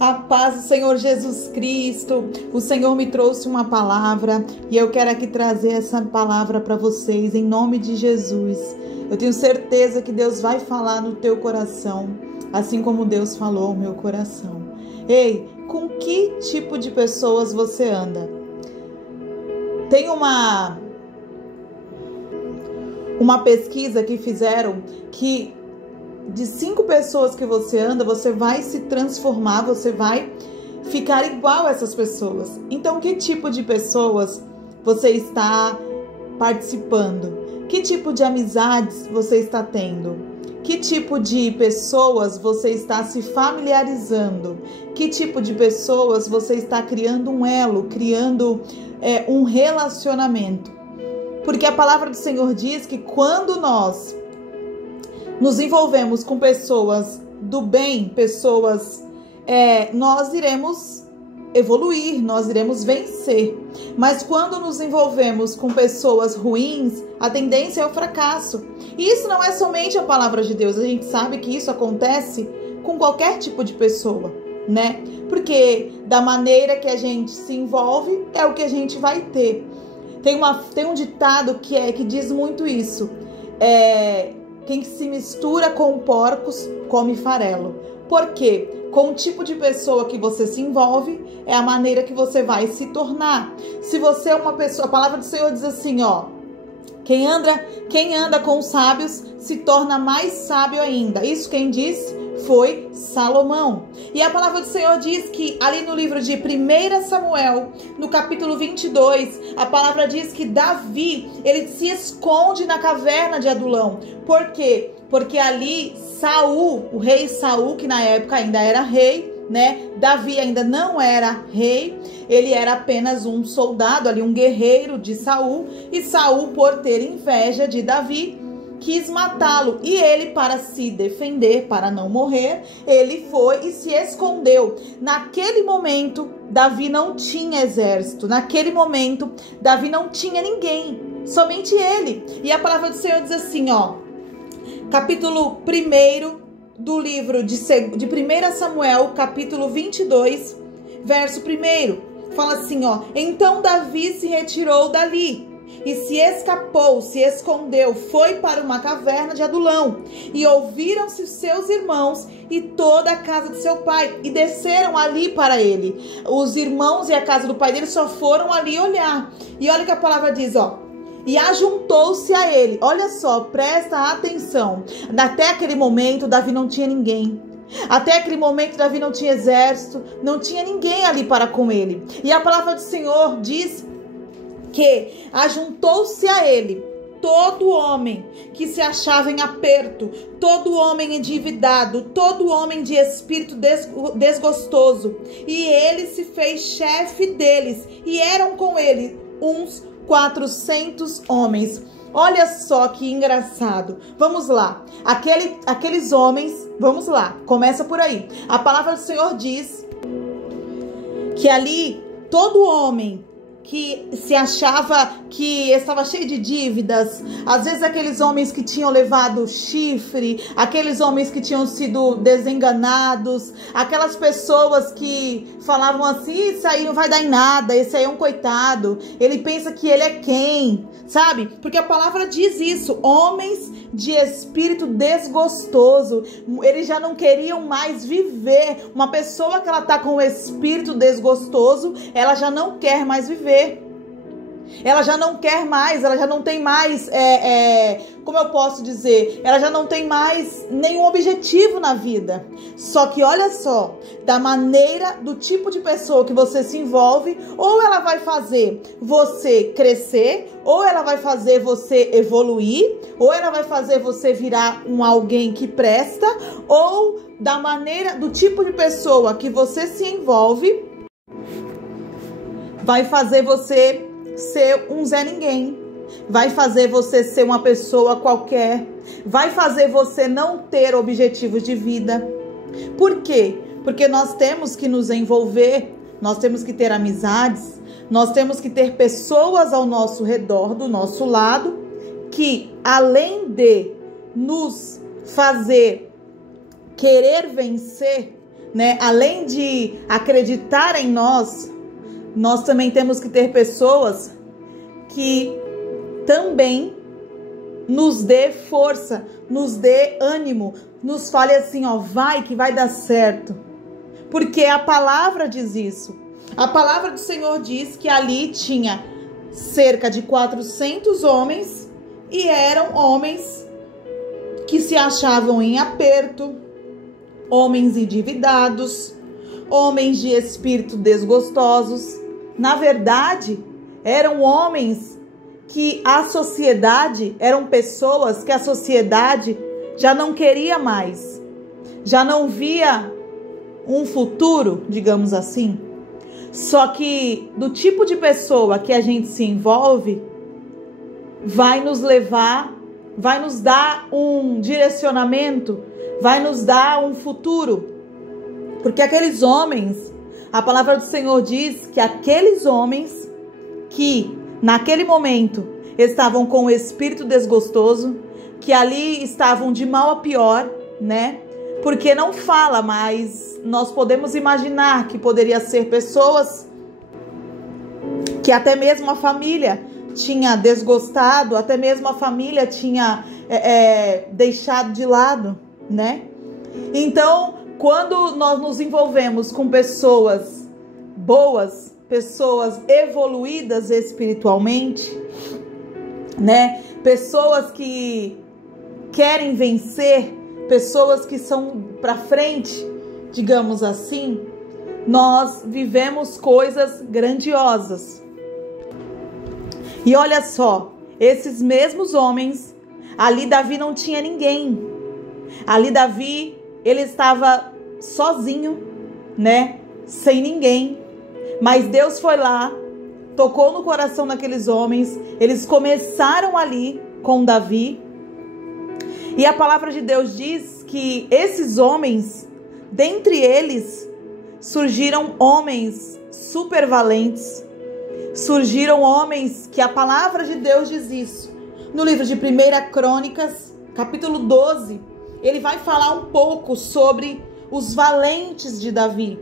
A paz do Senhor Jesus Cristo. O Senhor me trouxe uma palavra e eu quero aqui trazer essa palavra para vocês em nome de Jesus. Eu tenho certeza que Deus vai falar no teu coração, assim como Deus falou ao meu coração. Ei, com que tipo de pessoas você anda? Tem uma pesquisa que fizeram que de 5 pessoas que você anda, você vai se transformar, você vai ficar igual a essas pessoas. Então, que tipo de pessoas você está participando? Que tipo de amizades você está tendo? Que tipo de pessoas você está se familiarizando? Que tipo de pessoas você está criando um elo, criando um relacionamento? Porque a palavra do Senhor diz que quando nós nos envolvemos com pessoas do bem, nós iremos evoluir, nós iremos vencer. Mas quando nos envolvemos com pessoas ruins, a tendência é o fracasso. E isso não é somente a palavra de Deus, a gente sabe que isso acontece com qualquer tipo de pessoa, né? Porque da maneira que a gente se envolve, é o que a gente vai ter. Tem um ditado que diz muito isso. Quem se mistura com porcos, come farelo. Por quê? Com o tipo de pessoa que você se envolve, é a maneira que você vai se tornar. Se você é uma pessoa, a palavra do Senhor diz assim, ó. Quem anda com os sábios se torna mais sábio ainda. Isso quem disse foi Salomão. E a palavra do Senhor diz que ali no livro de 1 Samuel, no capítulo 22, a palavra diz que Davi, ele se esconde na caverna de Adulão. Por quê? Porque ali Saul, o rei Saul, que na época ainda era rei, né? Davi ainda não era rei, ele era apenas um soldado ali, um guerreiro de Saul, e Saul, por ter inveja de Davi, quis matá-lo, e ele, para se defender, para não morrer, ele foi e se escondeu. Naquele momento, Davi não tinha exército, naquele momento, Davi não tinha ninguém, somente ele. E a palavra do Senhor diz assim, ó, capítulo 1 do livro de 1 Samuel, capítulo 22, verso 1, fala assim, ó, então Davi se retirou dali, e se escapou, se escondeu, foi para uma caverna de Adulão. E ouviram-se seus irmãos e toda a casa de seu pai, e desceram ali para ele. Os irmãos e a casa do pai dele só foram ali olhar. E olha o que a palavra diz, ó. E ajuntou-se a ele. Olha só, presta atenção. Até aquele momento, Davi não tinha ninguém. Até aquele momento, Davi não tinha exército, não tinha ninguém ali para com ele. E a palavra do Senhor diz que ajuntou-se a ele todo homem que se achava em aperto, todo homem endividado, todo homem de espírito desgostoso, e ele se fez chefe deles, e eram com ele uns 400 homens. Olha só que engraçado. Vamos lá. Aqueles homens, vamos lá, começa por aí. A palavra do Senhor diz que ali todo homem que se achava que estava cheio de dívidas, às vezes aqueles homens que tinham levado chifre, aqueles homens que tinham sido desenganados, aquelas pessoas que falavam assim, isso aí não vai dar em nada, esse aí é um coitado, ele pensa que ele é quem, sabe? Porque a palavra diz isso, homens de espírito desgostoso, eles já não queriam mais viver. Uma pessoa que ela tá com o espírito desgostoso, ela já não quer mais viver. Ela já não quer mais, ela já não tem mais, como eu posso dizer, ela já não tem mais nenhum objetivo na vida. Só que olha só, da maneira, do tipo de pessoa que você se envolve, ou ela vai fazer você crescer, ou ela vai fazer você evoluir, ou ela vai fazer você virar alguém que presta, ou da maneira, do tipo de pessoa que você se envolve, vai fazer você ser um Zé Ninguém, vai fazer você ser uma pessoa qualquer, vai fazer você não ter objetivos de vida. Por quê? Porque nós temos que nos envolver, nós temos que ter amizades, nós temos que ter pessoas ao nosso redor, do nosso lado, que além de nos fazer querer vencer, né? Além de acreditar em nós, nós também temos que ter pessoas que também nos dê força, nos dê ânimo, nos fale assim, ó, vai que vai dar certo. Porque a palavra diz isso. A palavra do Senhor diz que ali tinha cerca de 400 homens e eram homens que se achavam em aperto, homens endividados, homens de espírito desgostosos. Na verdade, eram homens que a sociedade, eram pessoas que a sociedade já não queria mais, já não via um futuro, digamos assim. Só que do tipo de pessoa que a gente se envolve, vai nos levar, vai nos dar um direcionamento, vai nos dar um futuro. Porque aqueles homens, a palavra do Senhor diz que aqueles homens que naquele momento estavam com o espírito desgostoso, que ali estavam de mal a pior, né? Porque não fala, mas nós podemos imaginar que poderia ser pessoas que até mesmo a família tinha desgostado, até mesmo a família tinha deixado de lado, né? Então, quando nós nos envolvemos com pessoas boas, pessoas evoluídas espiritualmente, né? Pessoas que querem vencer, pessoas que são para frente, digamos assim, nós vivemos coisas grandiosas. E olha só, esses mesmos homens, ali Davi não tinha ninguém. Ali Davi, ele estava sozinho, né? Sem ninguém. Mas Deus foi lá, tocou no coração daqueles homens, eles começaram ali com Davi. E a palavra de Deus diz que esses homens, dentre eles, surgiram homens super valentes, surgiram homens que a palavra de Deus diz isso. No livro de 1 Crônicas, capítulo 12, ele vai falar um pouco sobre os valentes de Davi.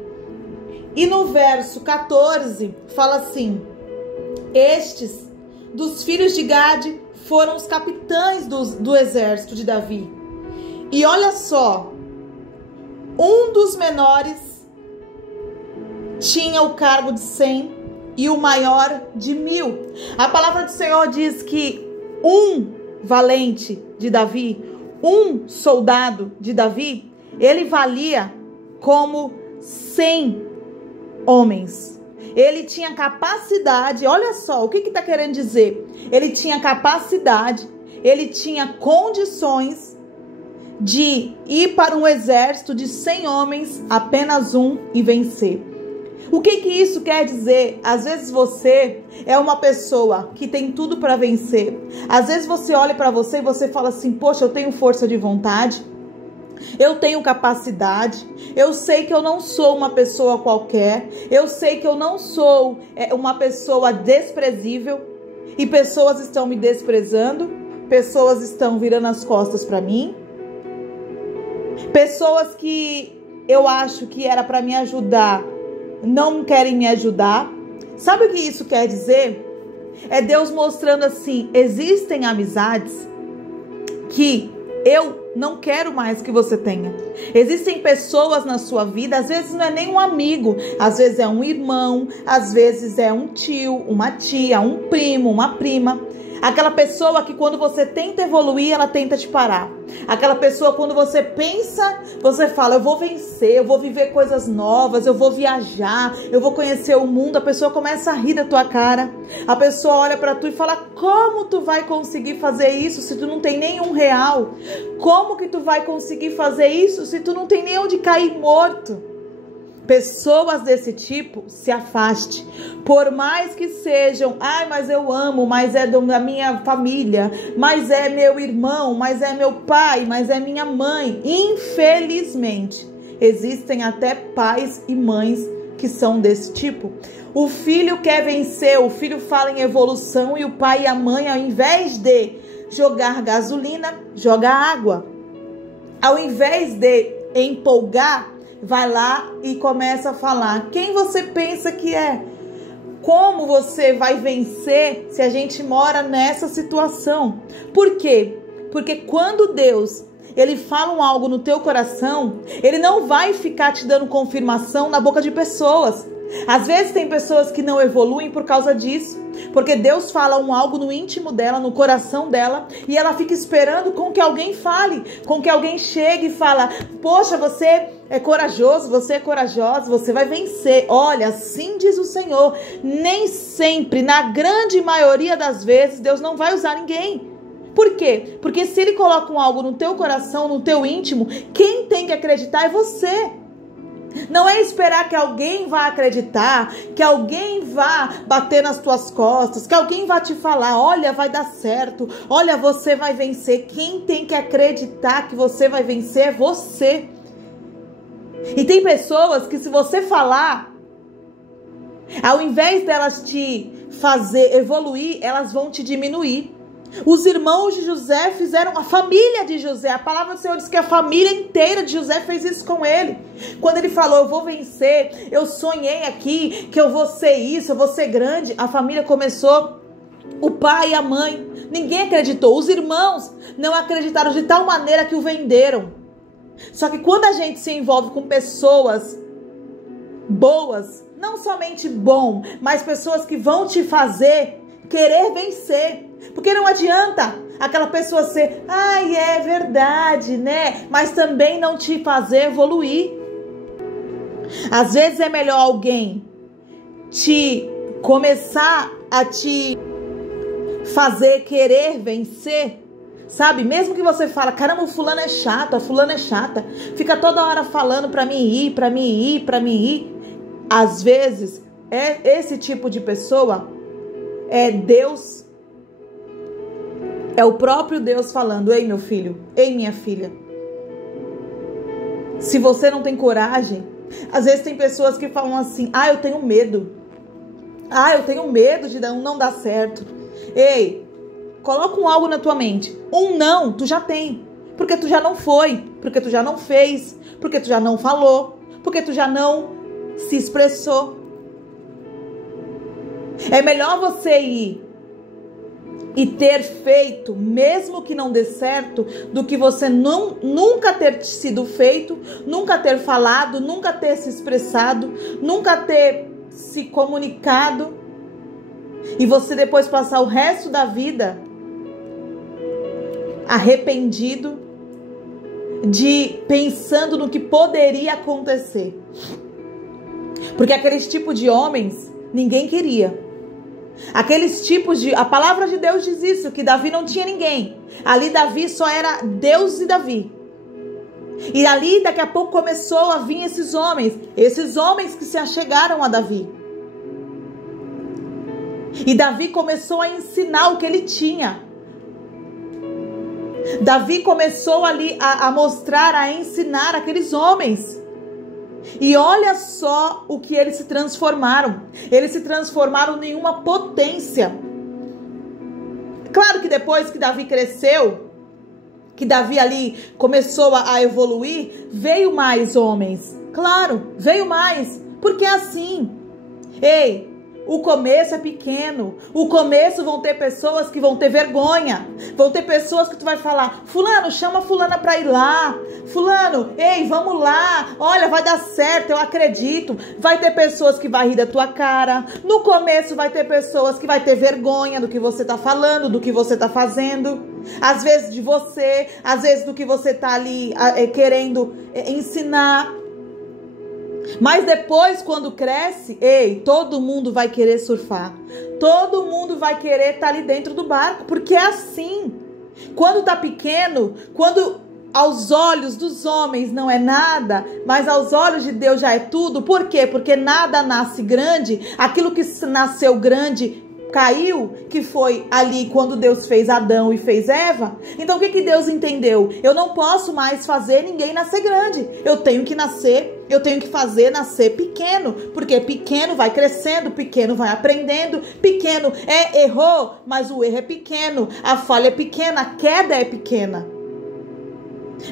E no verso 14, fala assim: estes dos filhos de Gade foram os capitães do exército de Davi. E olha só, um dos menores tinha o cargo de 100 e o maior de 1000. A palavra do Senhor diz que um valente de Davi, um soldado de Davi, ele valia como 100 homens. Ele tinha capacidade, olha só, o que está querendo dizer? Ele tinha capacidade, ele tinha condições de ir para um exército de 100 homens, apenas um, e vencer. O que isso quer dizer? Às vezes você é uma pessoa que tem tudo para vencer. Às vezes você olha para você e você fala assim, poxa, eu tenho força de vontade, eu tenho capacidade, eu sei que eu não sou uma pessoa qualquer, eu sei que eu não sou uma pessoa desprezível, e pessoas estão me desprezando, pessoas estão virando as costas para mim, pessoas que eu acho que era para me ajudar não querem me ajudar. Sabe o que isso quer dizer? É Deus mostrando assim, existem amizades que eu não quero mais que você tenha. Existem pessoas na sua vida, às vezes não é nem um amigo, às vezes é um irmão, às vezes é um tio, uma tia, um primo, uma prima. Aquela pessoa que quando você tenta evoluir, ela tenta te parar. Aquela pessoa quando você pensa, você fala, eu vou vencer, eu vou viver coisas novas, eu vou viajar, eu vou conhecer o mundo. A pessoa começa a rir da tua cara. A pessoa olha pra tu e fala, como tu vai conseguir fazer isso se tu não tem nenhum real? Como que tu vai conseguir fazer isso se tu não tem nem onde cair morto? Pessoas desse tipo, se afaste. Por mais que sejam, ai, mas eu amo, mas é da minha família, mas é meu irmão, mas é meu pai, mas é minha mãe. Infelizmente, existem até pais e mães que são desse tipo. O filho quer vencer, o filho fala em evolução e o pai e a mãe, ao invés de jogar gasolina, joga água. Ao invés de empolgar, vai lá e começa a falar: quem você pensa que é? Como você vai vencer se a gente mora nessa situação? Por quê? Porque quando Deus, Ele fala algo no teu coração, Ele não vai ficar te dando confirmação na boca de pessoas. Às vezes tem pessoas que não evoluem por causa disso, porque Deus fala algo no íntimo dela, no coração dela, e ela fica esperando com que alguém fale, com que alguém chegue e fala: poxa, você é corajoso, você é corajosa, você vai vencer. Olha, assim diz o Senhor. Nem sempre, na grande maioria das vezes, Deus não vai usar ninguém. Por quê? Porque se Ele coloca algo no teu coração, no teu íntimo, quem tem que acreditar é você. Não é esperar que alguém vá acreditar, que alguém vá bater nas tuas costas, que alguém vá te falar: olha, vai dar certo, olha, você vai vencer. Quem tem que acreditar que você vai vencer é você. E tem pessoas que, se você falar, ao invés delas te fazer evoluir, elas vão te diminuir. Os irmãos de José fizeram, a família de José, a palavra do Senhor diz que a família inteira de José fez isso com ele. Quando ele falou: eu vou vencer, eu sonhei aqui que eu vou ser isso, eu vou ser grande, a família começou, o pai e a mãe, ninguém acreditou. Os irmãos não acreditaram, de tal maneira que o venderam. Só que quando a gente se envolve com pessoas boas, não somente bom, mas pessoas que vão te fazer querer vencer. Porque não adianta aquela pessoa ser: ai, é verdade, né? Mas também não te fazer evoluir. Às vezes é melhor alguém te começar a te fazer querer vencer, sabe? Mesmo que você fala: caramba, o fulano é chato, a fulana é chata, fica toda hora falando pra mim ir, pra mim ir, pra mim ir. Às vezes, esse tipo de pessoa é Deus, é o próprio Deus falando: ei, meu filho, ei, minha filha, se você não tem coragem. Às vezes tem pessoas que falam assim: ah, eu tenho medo, eu tenho medo de não dar certo. Ei, coloca algo na tua mente. Não, tu já tem, porque tu já não foi, porque tu já não fez, porque tu já não falou, porque tu já não se expressou. É melhor você ir e ter feito, mesmo que não dê certo, do que você nunca ter sido feito, nunca ter falado, nunca ter se expressado, nunca ter se comunicado, e você depois passar o resto da vida arrependido, pensando no que poderia acontecer. Porque aqueles tipos de homens ninguém queria. Aqueles tipos de... A palavra de Deus diz isso, que Davi não tinha ninguém. Ali Davi só era Deus e Davi. E ali daqui a pouco começou a vir esses homens que se achegaram a Davi. E Davi começou a ensinar o que ele tinha. Davi começou ali a mostrar, a ensinar aqueles homens. E olha só o que eles se transformaram. Eles se transformaram em uma potência. Claro que depois que Davi cresceu, que Davi ali começou a evoluir, veio mais homens. Claro, veio mais. Porque é assim. Ei, o começo é pequeno. O começo vão ter pessoas que vão ter vergonha. Vão ter pessoas que tu vai falar: fulano, chama fulana pra ir lá. Fulano, ei, vamos lá. Olha, vai dar certo, eu acredito. Vai ter pessoas que vai rir da tua cara. No começo vai ter pessoas que vai ter vergonha do que você tá falando, do que você tá fazendo. Às vezes de você, às vezes do que você tá ali querendo ensinar. Mas depois, quando cresce, ei, todo mundo vai querer surfar. Todo mundo vai querer estar ali dentro do barco, porque é assim. Quando tá pequeno, quando aos olhos dos homens não é nada, mas aos olhos de Deus já é tudo. Por quê? Porque nada nasce grande. Aquilo que nasceu grande caiu, que foi ali quando Deus fez Adão e fez Eva. Então o que Deus entendeu? Eu não posso mais fazer ninguém nascer grande. Eu tenho que fazer nascer pequeno, porque pequeno vai crescendo, pequeno vai aprendendo, pequeno errou, mas o erro é pequeno, a falha é pequena, a queda é pequena.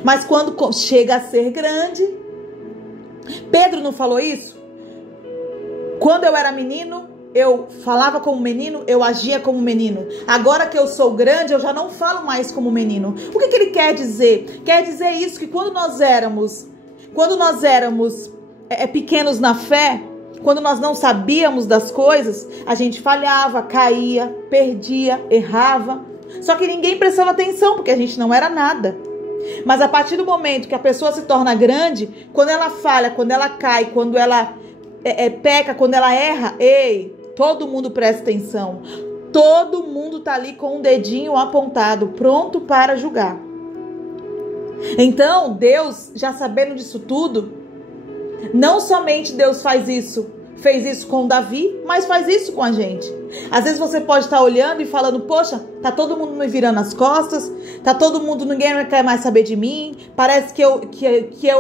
Mas quando chega a ser grande, Pedro não falou isso? Quando eu era menino, eu falava como menino, eu agia como menino. Agora que eu sou grande, eu já não falo mais como menino. O que ele quer dizer? Quer dizer isso, que quando nós éramos pequenos na fé, quando nós não sabíamos das coisas, a gente falhava, caía, perdia, errava. Só que ninguém prestava atenção, porque a gente não era nada. Mas a partir do momento que a pessoa se torna grande, quando ela falha, quando ela cai, quando ela peca, quando ela erra, todo mundo presta atenção. Todo mundo tá ali com um dedinho apontado, pronto para julgar. Então, Deus, já sabendo disso tudo, não somente Deus fez isso com Davi, mas faz isso com a gente. Às vezes você pode estar olhando e falando, poxa, tá todo mundo me virando as costas, ninguém quer mais saber de mim, parece que eu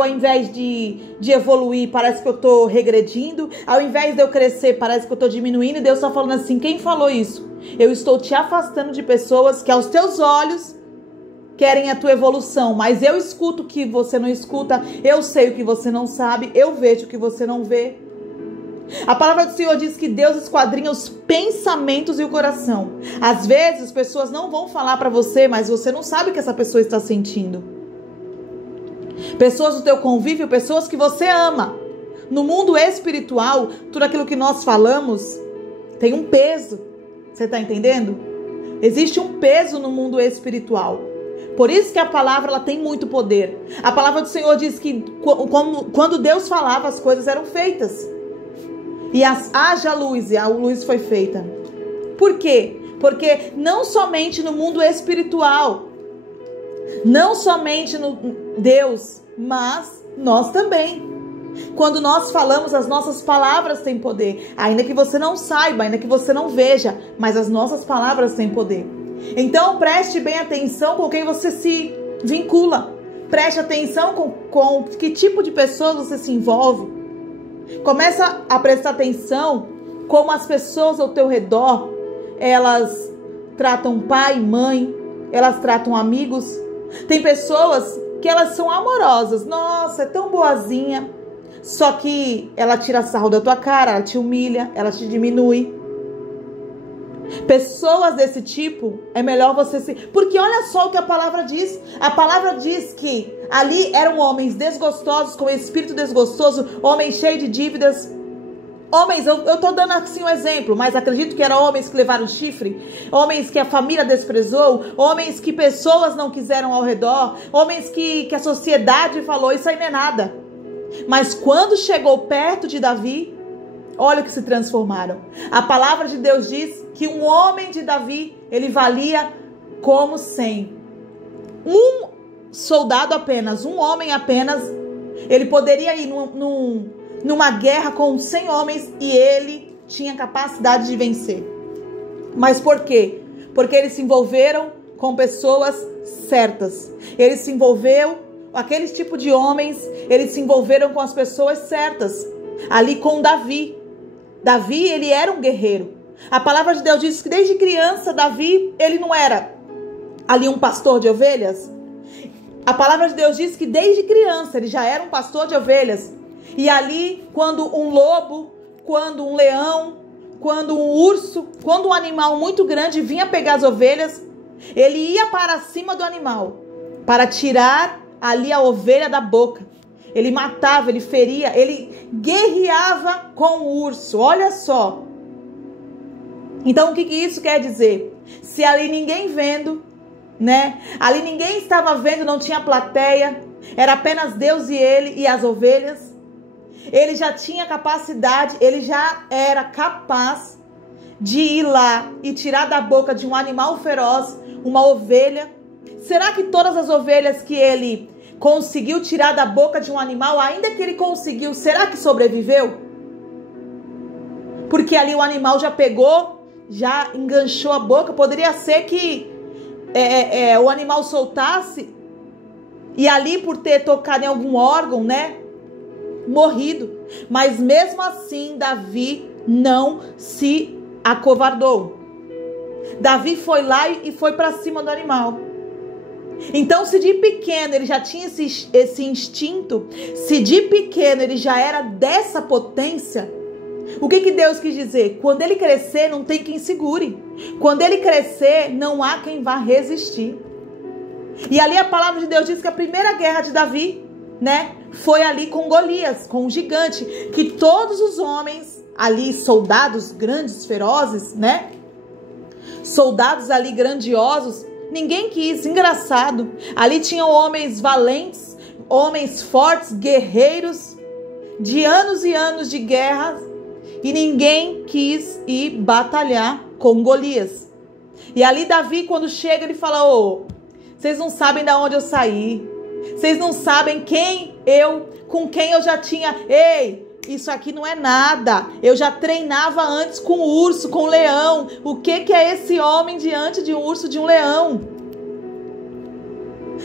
ao invés de evoluir, parece que eu tô regredindo, ao invés de eu crescer, parece que eu tô diminuindo, e Deus está falando assim, quem falou isso? Eu estou te afastando de pessoas que aos teus olhos querem a tua evolução, mas eu escuto o que você não escuta, eu sei o que você não sabe, eu vejo o que você não vê. A palavra do Senhor diz que Deus esquadrinha os pensamentos e o coração. Às vezes as pessoas não vão falar para você, mas você não sabe o que essa pessoa está sentindo. Pessoas do teu convívio, pessoas que você ama. No mundo espiritual, tudo aquilo que nós falamos tem um peso. Você está entendendo? Existe um peso no mundo espiritual. Por isso que a palavra ela tem muito poder. A palavra do Senhor diz que quando Deus falava, as coisas eram feitas. E haja luz, e a luz foi feita. Por quê? Porque não somente no mundo espiritual, não somente no Deus, mas nós também. Quando nós falamos, as nossas palavras têm poder. Ainda que você não saiba, ainda que você não veja, mas as nossas palavras têm poder. Então preste bem atenção com quem você se vincula. Preste atenção com que tipo de pessoas você se envolve. Começa a prestar atenção como as pessoas ao teu redor, elas tratam pai, mãe, elas tratam amigos. Tem pessoas que elas são amorosas. Nossa, é tão boazinha. Só que ela tira sarro da tua cara, ela te humilha, ela te diminui. Pessoas desse tipo, é melhor você se... Porque olha só o que a palavra diz. A palavra diz que ali eram homens desgostosos, com espírito desgostoso, homens cheios de dívidas. Homens, eu tô dando assim um exemplo, mas acredito que eram homens que levaram chifre, homens que a família desprezou, homens que pessoas não quiseram ao redor, homens que a sociedade falou, isso aí não é nada. Mas quando chegou perto de Davi, olha o que se transformaram. A palavra de Deus diz que um homem de Davi, ele valia como 100. Um soldado apenas, um homem apenas, ele poderia ir numa guerra com 100 homens e ele tinha capacidade de vencer. Mas por quê? Porque eles se envolveram com pessoas certas. Eles se envolveram, aqueles tipo de homens, eles se envolveram com as pessoas certas. Ali com Davi. Davi, ele era um guerreiro. A palavra de Deus diz que desde criança, Davi, ele não era ali um pastor de ovelhas. A palavra de Deus diz que desde criança, ele já era um pastor de ovelhas. E ali, quando um lobo, quando um leão, quando um urso, quando um animal muito grande vinha pegar as ovelhas, ele ia para cima do animal, para tirar ali a ovelha da boca. Ele matava, ele feria, ele guerreava com o urso. Olha só. Então, o que isso quer dizer? Se ali ninguém vendo, né? Ali ninguém estava vendo, não tinha plateia. Era apenas Deus e ele e as ovelhas. Ele já tinha capacidade, ele já era capaz de ir lá e tirar da boca de um animal feroz uma ovelha. Será que todas as ovelhas que ele conseguiu tirar da boca de um animal, ainda que ele conseguiu, será que sobreviveu? Porque ali o animal já pegou, já enganchou a boca. Poderia ser que o animal soltasse e ali por ter tocado em algum órgão, né, morrido. Mas mesmo assim Davi não se acovardou. Davi foi lá e foi para cima do animal. Então, se de pequeno ele já tinha esse instinto, se de pequeno ele já era dessa potência, o que Deus quis dizer? Quando ele crescer, não tem quem segure. Quando ele crescer, não há quem vá resistir. E ali a palavra de Deus diz que a primeira guerra de Davi, né, foi ali com Golias, com o gigante, que todos os homens ali, soldados grandes, ferozes, né, soldados ali grandiosos, ninguém quis. Engraçado, ali tinham homens valentes, homens fortes, guerreiros, de anos e anos de guerra, e ninguém quis ir batalhar com Golias. E ali Davi, quando chega, ele fala: vocês não sabem de onde eu saí, vocês não sabem com quem eu já tinha. Ei, isso aqui não é nada. Eu já treinava antes com o urso, com o leão. O que é esse homem diante de um urso, de um leão?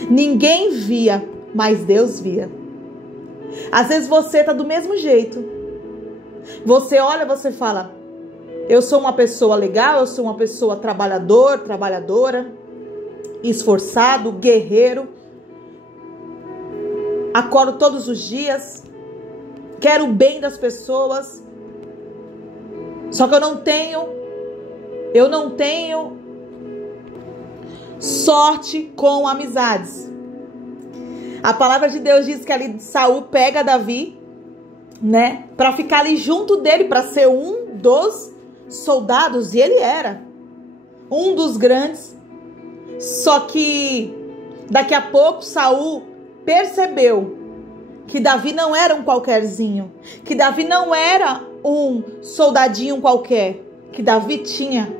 Ninguém via, mas Deus via. Às vezes você tá do mesmo jeito. Você olha, você fala: eu sou uma pessoa legal, eu sou uma pessoa trabalhadora, esforçado, guerreiro. Acordo todos os dias, quero o bem das pessoas. Só que eu não tenho sorte com amizades. A palavra de Deus diz que ali Saul pega Davi, né, para ficar ali junto dele, para ser um dos soldados, e ele era um dos grandes. Só que daqui a pouco Saul percebeu que Davi não era um qualquerzinho, que Davi não era um soldadinho qualquer, que Davi tinha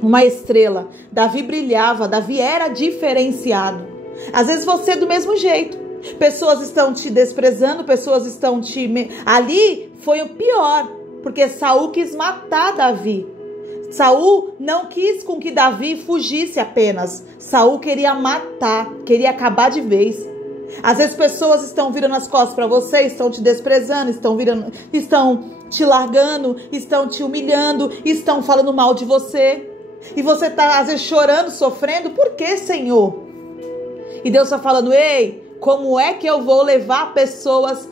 uma estrela, Davi brilhava, Davi era diferenciado. Às vezes você é do mesmo jeito. Pessoas estão te desprezando, pessoas estão Ali foi o pior, porque Saul quis matar Davi. Saul não quis com que Davi fugisse apenas. Saul queria matar, queria acabar de vez. Às vezes pessoas estão virando as costas para você, estão te desprezando, estão te largando, estão te humilhando, estão falando mal de você. E você está às vezes chorando, sofrendo. Por que, Senhor? E Deus está falando: ei, como é que eu vou levar pessoas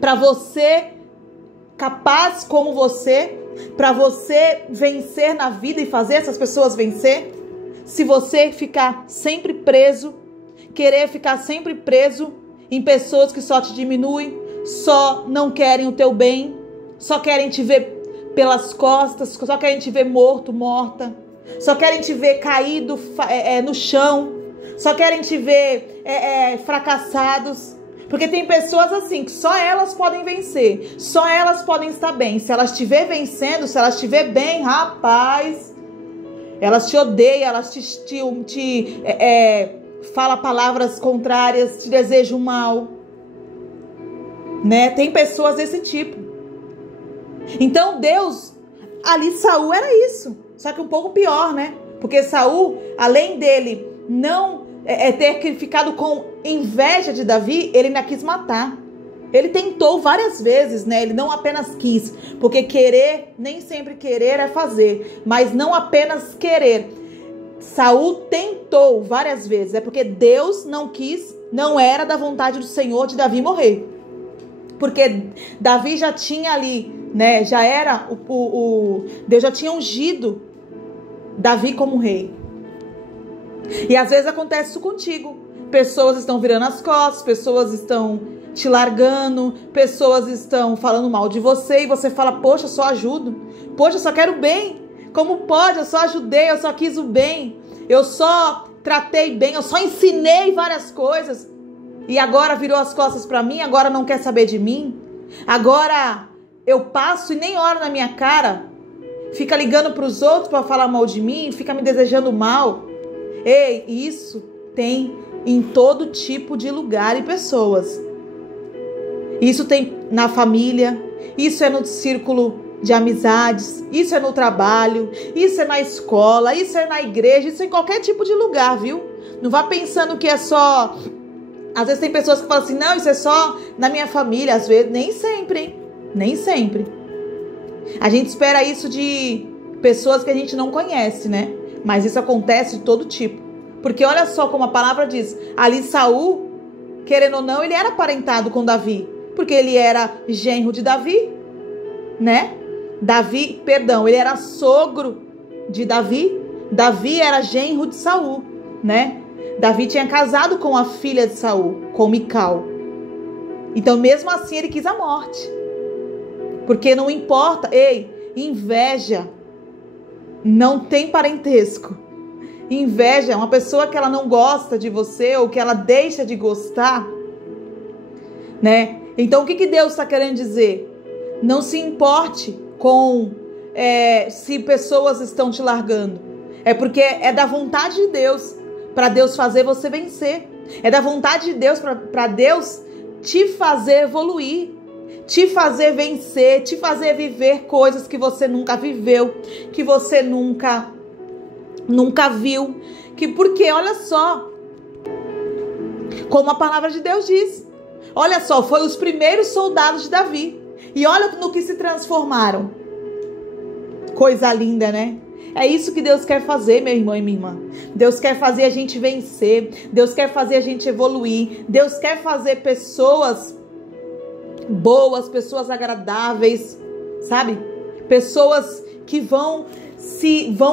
para você, capaz como você, para você vencer na vida e fazer essas pessoas vencer? Se você ficar sempre preso, querer ficar sempre preso em pessoas que só te diminuem, só não querem o teu bem, só querem te ver pelas costas, só querem te ver morto, morta, só querem te ver caído no chão, só querem te ver fracassados. Porque tem pessoas assim, que só elas podem vencer, só elas podem estar bem. Se elas te ver vencendo, se elas te ver bem, rapaz, elas te odeiam, elas te falam palavras contrárias, te desejam mal, né? Tem pessoas desse tipo. Então Deus, ali Saul era isso, só que um pouco pior, né? Porque Saul, além dele não ter ficado com inveja de Davi, ele ainda quis matar. Ele tentou várias vezes, né? Ele não apenas quis, porque querer, nem sempre querer é fazer, mas não apenas querer. Saul tentou várias vezes, é porque Deus não quis, não era da vontade do Senhor de Davi morrer. Porque Davi já tinha ali, né? Já era Deus já tinha ungido Davi como rei. E às vezes acontece isso contigo. Pessoas estão virando as costas, pessoas estão te largando, pessoas estão falando mal de você e você fala: poxa, eu só ajudo, poxa, eu só quero o bem. Como pode? Eu só ajudei, eu só quis o bem, eu só tratei bem, eu só ensinei várias coisas e agora virou as costas para mim, agora não quer saber de mim, agora eu passo e nem olha na minha cara, fica ligando para os outros para falar mal de mim, fica me desejando mal. Ei, isso tem em todo tipo de lugar e pessoas. Isso tem na família, isso é no círculo de amizades, isso é no trabalho, isso é na escola, isso é na igreja, isso é em qualquer tipo de lugar, viu? Não vá pensando que é só... Às vezes tem pessoas que falam assim: não, isso é só na minha família. Às vezes, nem sempre, hein? Nem sempre. A gente espera isso de pessoas que a gente não conhece, né? Mas isso acontece de todo tipo. Porque olha só como a palavra diz, ali Saul, querendo ou não, ele era aparentado com Davi, porque ele era genro de Davi, né? Ele era sogro de Davi. Davi era genro de Saul, né? Davi tinha casado com a filha de Saul, com Mical. Então, mesmo assim, ele quis a morte. Porque não importa, inveja não tem parentesco. Inveja é uma pessoa que ela não gosta de você ou que ela deixa de gostar, né? Então, o que Deus está querendo dizer? Não se importe com se pessoas estão te largando. É porque é da vontade de Deus para Deus fazer você vencer. É da vontade de Deus para Deus te fazer evoluir, te fazer vencer, te fazer viver coisas que você nunca viveu, que você nunca viu. Porque olha só, como a palavra de Deus diz, olha só, foi os primeiros soldados de Davi, e olha no que se transformaram. Coisa linda, né? É isso que Deus quer fazer, meu irmão e minha irmã. Deus quer fazer a gente vencer, Deus quer fazer a gente evoluir, Deus quer fazer pessoas boas, pessoas agradáveis, sabe? Pessoas que vão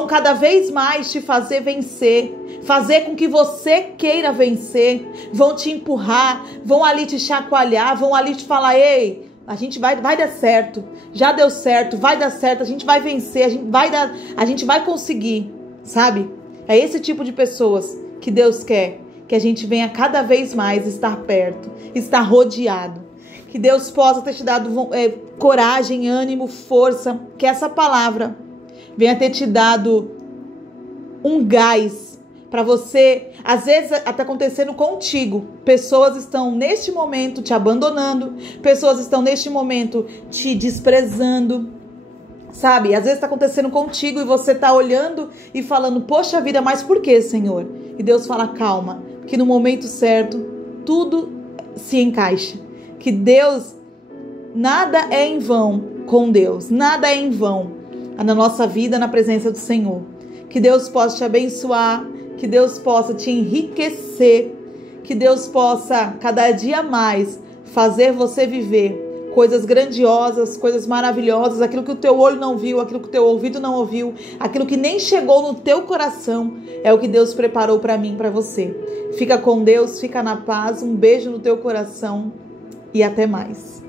cada vez mais te fazer vencer, fazer com que você queira vencer, vão te empurrar, vão ali te chacoalhar, vão ali te falar, ei, a gente vai dar certo, já deu certo, vai dar certo, a gente vai vencer, a gente vai conseguir, sabe? É esse tipo de pessoas que Deus quer que a gente venha cada vez mais estar perto, estar rodeado. Que Deus possa ter te dado coragem, ânimo, força, que essa palavra venha ter te dado um gás para você. Às vezes está acontecendo contigo. Pessoas estão neste momento te abandonando, pessoas estão neste momento te desprezando, sabe? Às vezes está acontecendo contigo e você está olhando e falando, poxa vida, mas por que, Senhor? E Deus fala, calma, que no momento certo tudo se encaixa. Que Deus, nada é em vão com Deus, nada é em vão na nossa vida, na presença do Senhor. Que Deus possa te abençoar, que Deus possa te enriquecer, que Deus possa cada dia mais fazer você viver coisas grandiosas, coisas maravilhosas, aquilo que o teu olho não viu, aquilo que o teu ouvido não ouviu, aquilo que nem chegou no teu coração, é o que Deus preparou para mim, para você. Fica com Deus, fica na paz, um beijo no teu coração e até mais.